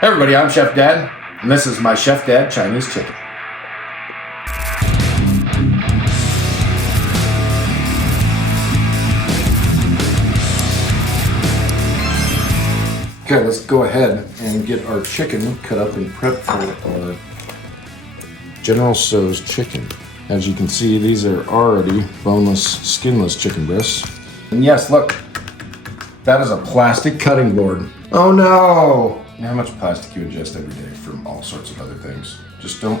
Hey everybody, I'm Chef Dad, and this is my Chef Dad Chinese chicken. Okay, let's go ahead and get our chicken cut up and prepped for our General Tso's chicken. As you can see, these are already boneless, skinless chicken breasts. And yes, look, that is a plastic cutting board. Oh no! You know how much plastic you ingest every day from all sorts of other things. Just don't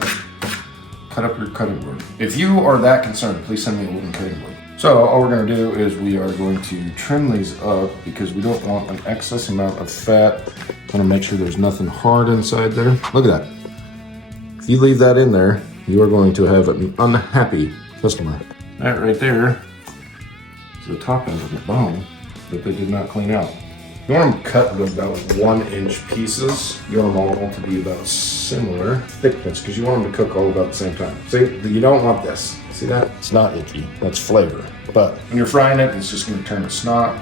cut up your cutting board. If you are that concerned, please send me a wooden cutting board. So all we're going to do is we are going to trim these up because we don't want an excess amount of fat. Want to make sure there's nothing hard inside there. Look at that. If you leave that in there, you are going to have an unhappy customer. That right there is the top end of the bone that they did not clean out. You want them cut into about 1-inch pieces. You want them all to be about similar thickness because you want them to cook all about the same time. See, you don't want this. See that? It's not icky. That's flavor. But when you're frying it, it's just going to turn to snot.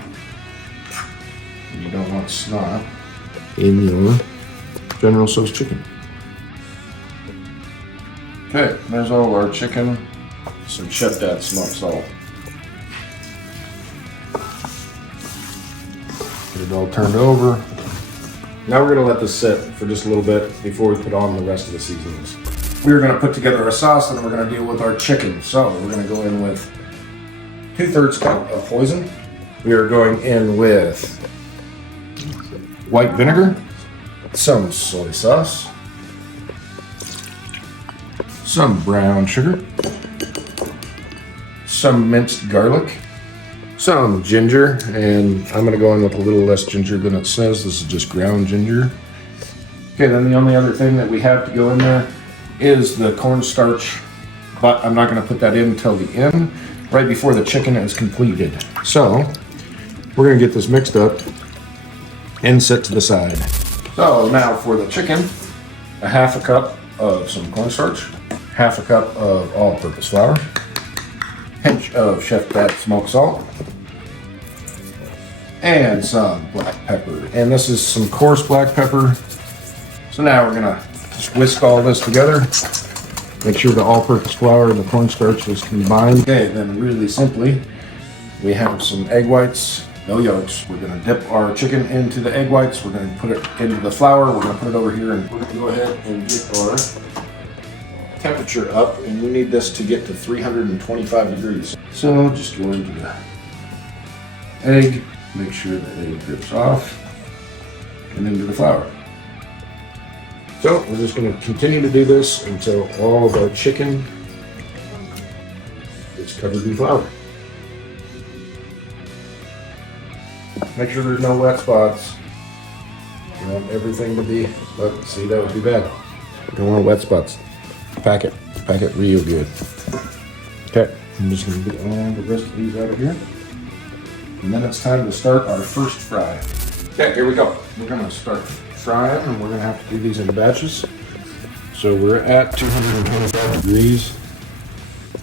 And you don't want snot in your General Tso's chicken. Okay, there's all our chicken. Some Chef Dad smoked salt. Get it all turned over. Now we're going to let this sit for just a little bit before we put on the rest of the seasonings. We're going to put together a sauce and we're going to deal with our chicken. So we're going to go in with 2/3 cup of hoisin. We are going in with white vinegar, some soy sauce, some brown sugar, some minced garlic, some ginger, and I'm going to go in with a little less ginger than it says. This is just ground ginger. Okay, then the only other thing that we have to go in there is the cornstarch, but I'm not going to put that in until the end, right before the chicken is completed. So we're going to get this mixed up and set to the side. So now for the chicken, 1/2 cup of some cornstarch, 1/2 cup of all-purpose flour, pinch of Chef Dad smoked salt, and some black pepper. And this is some coarse black pepper. So now we're gonna just whisk all this together. Make sure the all-purpose flour and the cornstarch is combined. Okay, then really simply, we have some egg whites, no yolks. We're gonna dip our chicken into the egg whites. We're gonna put it into the flour. We're gonna put it over here, and we're gonna go ahead and get our temperature up, and we need this to get to 325 degrees. So just go into the egg, make sure the egg drips off, and into the flour. So we're just going to continue to do this until all of our chicken is covered in flour. Make sure there's no wet spots. You want everything to be, but see, that would be bad. You don't want wet spots. Pack it real good. Okay, I'm just going to get all the rest of these out of here. And then it's time to start our first fry. Okay, here we go. We're going to start frying, and we're going to have to do these in batches. So we're at 225 degrees.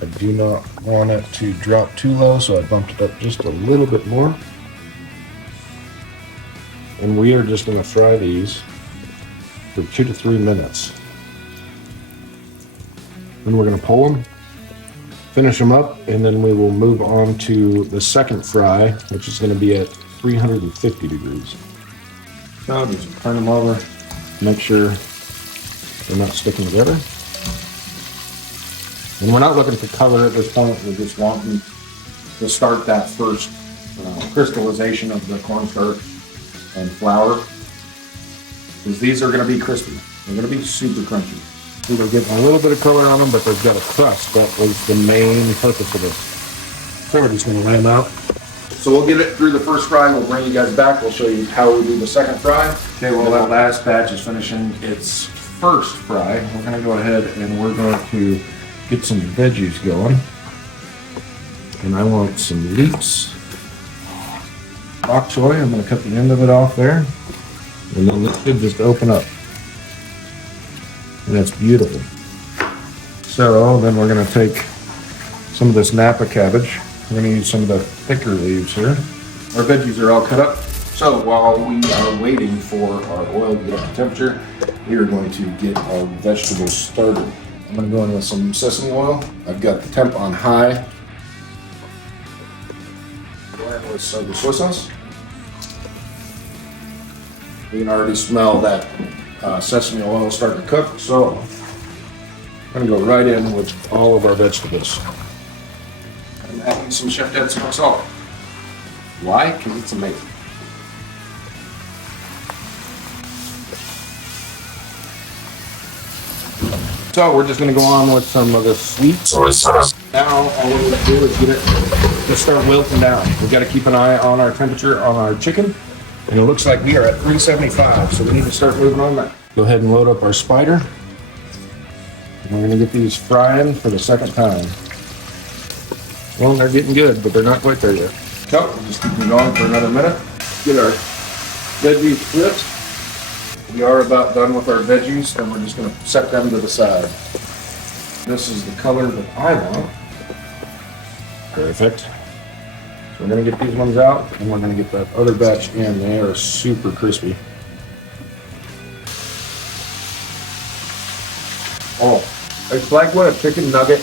I do not want it to drop too low, so I bumped it up just a little bit more. And we are just going to fry these for 2 to 3 minutes. Then we're going to pull them, finish them up, and then we will move on to the second fry, which is going to be at 350 degrees. So just turn them over, make sure they're not sticking together. And we're not looking for color at this point, we're just wanting to start that first crystallization of the cornstarch and flour, because these are going to be crispy. They're going to be super crunchy. We're getting a little bit of color on them, but they've got a crust. That was the main purpose of this. So we're just going to lay them out. So we'll get it through the first fry, we'll bring you guys back, we'll show you how we do the second fry. Okay, well that last batch is finishing its first fry. We're going to go ahead and we're going to get some veggies going. And I want some leeks, bok choy. I'm going to cut the end of it off there. And then this should just open up. And that's beautiful. So then we're going to take some of this Napa cabbage. We're going to use some of the thicker leaves here. Our veggies are all cut up. So while we are waiting for our oil to get up to temperature, we are going to get our vegetables started. I'm going to go in with some sesame oil. I've got the temp on high. Go in with some soy sauce. You can already smell that sesame oil starting to cook, so I'm going to go right in with all of our vegetables. I'm adding some Chef Dad smoked salt. Why? Because it's amazing. So we're just going to go on with some of the sweet soy sauce. Now all we have to do is get it to start wilting down. We've got to keep an eye on our temperature on our chicken. And it looks like we are at 375, so we need to start moving on that. Go ahead and load up our spider. And we're going to get these frying for the second time. Well, they're getting good, but they're not quite there yet. So we'll just keep them going for another minute. Get our veggies flipped. We are about done with our veggies, and we're just going to set them to the side. This is the color that I want. Perfect. So we're going to get these ones out, and we're going to get that other batch in. They are super crispy. Oh, it's like what a chicken nugget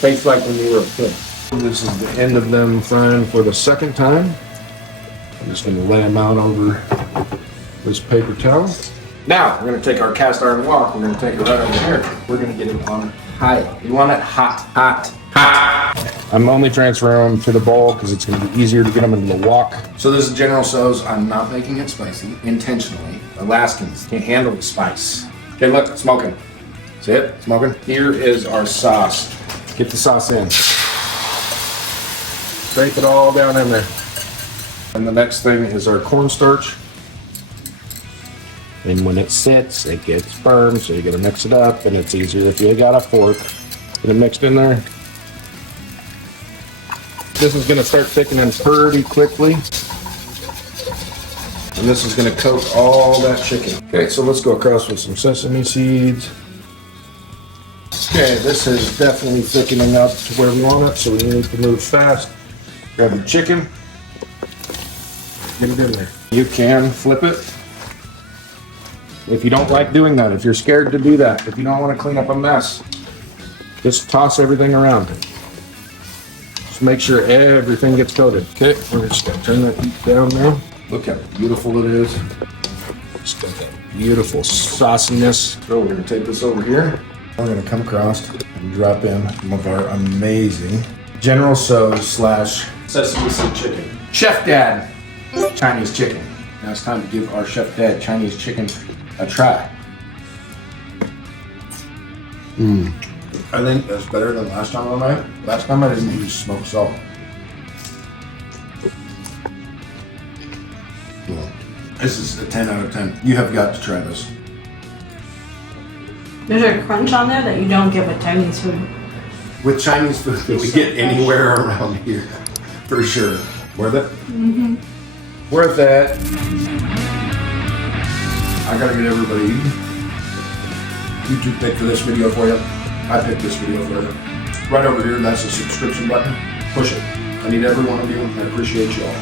tastes like when you were a kid. This is the end of them frying for the second time. I'm just going to lay them out over this paper towel. Now, we're going to take our cast iron wok. We're going to take it right over here. We're going to get it on high. You want it hot, hot, hot. I'm only transferring them to the bowl because it's going to be easier to get them into the wok. So this is General Tso's. I'm not making it spicy intentionally. Alaskans can't handle the spice. Okay, look, it's smoking. See it? Smoking. Here is our sauce. Get the sauce in. Scrape it all down in there. And the next thing is our cornstarch. And when it sits, it gets firm, so you gotta mix it up, and it's easier if you got a fork. Get it mixed in there. This is gonna start thickening pretty quickly. And this is gonna coat all that chicken. Okay, so let's go across with some sesame seeds. Okay, this is definitely thickening up to where we want it, so we need to move fast. Grab your chicken. Get it in there. You can flip it. If you don't like doing that, if you're scared to do that, if you don't want to clean up a mess, just toss everything around. Just make sure everything gets coated. Okay, we're just gonna turn that heat down now. Look how beautiful it is. It's got that beautiful sauciness. So we're gonna take this over here. We're gonna come across and drop in some of our amazing General Tso / sesame seed chicken. Chef Dad Chinese chicken. Now it's time to give our Chef Dad Chinese chicken a try. I think that's better than last time I made. Last time I didn't use smoked salt. This is a 10 out of 10. You have got to try this. There's a crunch on there that you don't get with Chinese food. With Chinese food that we get anywhere around here, for sure. Worth it? Mm-hmm. Worth it. I gotta get everybody eating. YouTube picked for this video for you. I picked this video for you. Right over here, that's the subscription button. Push it. I need every one of you. I appreciate you all.